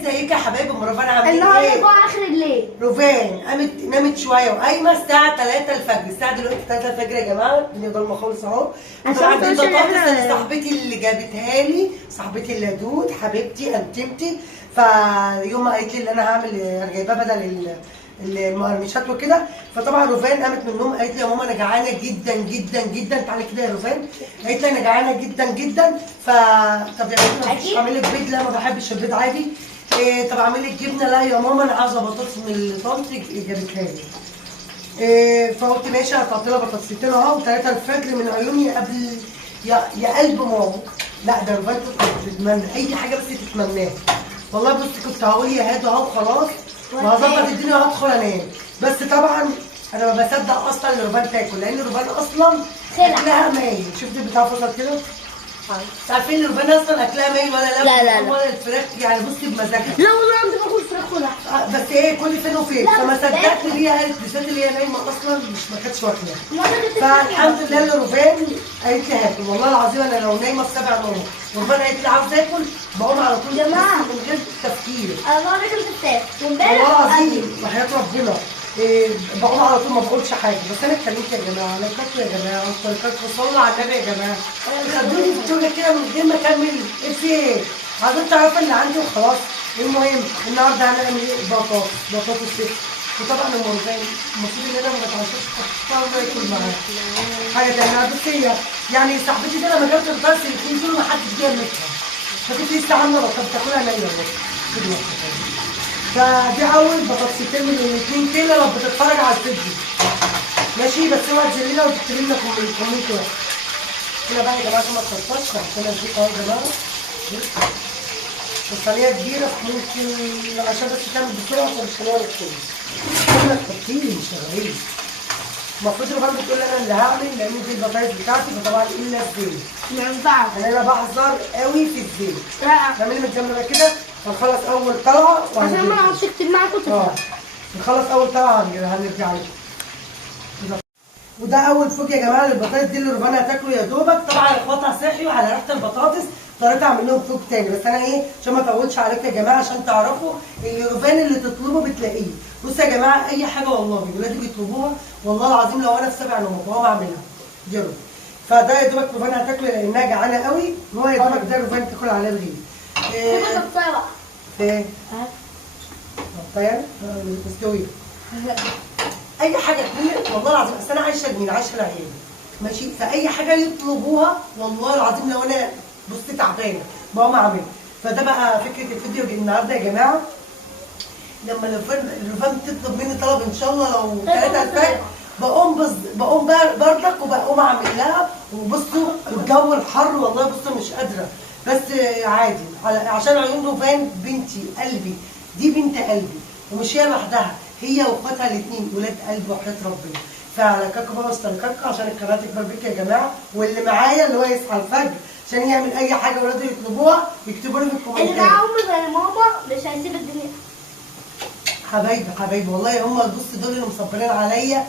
ازيك يا حبايبي؟ ام رفان عاملين النهارده ايه؟ بقى اخر الليل. رفان قامت نامت شويه وقايمه الساعه 3 الفجر. الساعه دلوقتي 3 الفجر يا جماعه، الدنيا ضلمه خالص اهو. طبعا دي البطاطس اللي صاحبتي اللي جابتها لي، صاحبتي اللدود حبيبتي انتمتي. فيوم ما قالت لي اللي انا هعمل انا جايباه بدل المقرمشات وكده. فطبعا رفان قامت من النوم قالت لي يا ماما انا جعانه جدا جدا جدا. تعالي كده يا رفان. قالت لي انا جعانه جدا جدا. طب يا ماما مش هعمل لك بيض؟ لا ما بحبش البيض عادي. طب اعمل لك جبنه؟ لا يا ماما انا عاوزه بطاطس من اللي طنطي جابتها لي. فقلت ماشي هقطع لها بطاطستين اهو. 3 الفجر من عيوني قبل يا قلب ماما. لا ده رفان تتمنى اي حاجه بس تتمناها. والله بصي كنت هقول يا هادو اهو خلاص وهظبط الدنيا وهدخل انام. بس طبعا انا ما بصدق اصلا ان رفان تاكل، لان رفان اصلا اكلها مايل. شفت البتاع فصل كده؟ عارفين ان رفان اصلا اكلها مايل ولا لا. ولا الفراخ يعني بصي بمزاجها. لا والله انا باكل فراخ ولا بس ايه كل فين وفين. لا فما بس صدقت اللي هي قالت بالذات اللي هي نايمه اصلا مش ما كانتش واكله. فالحمد فالحمد لله ان رفان قالت لي هاكل. والله العظيم انا لو نايمه في 7 نوم ورفان قالت لي عاوز اكل بقوم على طول يا جماعة. من غير تفكير. انا ما باكل فراخ والله العظيم وحياة ربنا بقوم على طول ما بقولش حاجه. بس انا اتكلمت يا جماعه، انا كنت يا جماعه كنت صلوا على النبي يا جماعه. خدوني في الشغل كده من غير ما اكمل. في ايه؟ عايزين تعرفوا اللي عندي وخلاص. المهم النهارده هنعمل ايه؟ بطاطس ست. وطبعا المرجان المفروض ان انا ما بتعشاش اختار اكل معاها حاجه تانيه. بس هي يعني صاحبتي دي لما جابت الطرس الاثنين دول ما حدش جه يمسكها. فكنت لسه عامله بطاطس تاكلها نيه بس. فدي اول بطاطستين من الاثنين كده لو بتتفرج على الفيديو ماشي. بس اوعى تزلينا وتكتبي لنا كومنت واحد. هنا بقى يا جماعه عشان ما تكترش حطينا الزيت اهو يا جماعه. الصينيه كبيره ممكن عشان بس تعمل بسرعه فمش هنعمل كله. انا تحطيلي مش شغالين. المفروض رفان بتقول لي انا اللي هعمل لان دي البطاطس بتاعتي. فطبعا الا الزيت ما ينفعش. يعني انا بحذر قوي في الزيت. لا تعملي من جنب بقى كده هنخلص اول طلعه عشان ما اقعدش كتير معاكم. نخلص اول طلعه هنرجع لكم. وده اول فوق يا جماعه للبطاطس دي اللي ربنا هتاكله يا دوبك. طبعا اخواتها صحيوا على ريحه البطاطس اضطريت اعمل لهم فوق تاني. بس انا ايه عشان ما اطولش عليكم يا جماعه عشان تعرفوا الرفان اللي تطلبه بتلاقيه. بصوا يا جماعه اي حاجه والله ولادي بيطلبوها والله العظيم لو انا في 7 نوم بقوم اعملها. دي فده يا دوبك رفان هتاكله لانها جعانه قوي. هو يا دوبك ده رفان تاكل عليه الغيب. ايه؟ طيب مستوي. اي حاجه تقول والله العظيم اصل انا عايشه لمين؟ عايشه لعيالي ماشي. فاي حاجه يطلبوها والله العظيم لو انا بصي تعبانه بقوم اعملها. فده بقى فكره الفيديو النهارده يا جماعه. لما الرفان تطلب مني طلب ان شاء الله لو 3 الفجر بقوم بردك وبقوم اعمل لها. وبصوا الجو الحر والله بصوا مش قادره. بس عادي عشان عيون رفان بنتي قلبي. دي بنت قلبي ومش هي لوحدها، هي واخواتها الاثنين ولاد قلب وحياة ربنا. فعلى كاكو بقى واستنكاكو عشان القناه تكبر بيك يا جماعه. واللي معايا اللي هو يصحى الفجر عشان يعمل اي حاجه ولاده يطلبوها يكتبوا لي في الكومنتات. اللي معاه زي ماما مش هيسيب الدنيا. حبايبي والله هم البص دول اللي مصبرين عليا.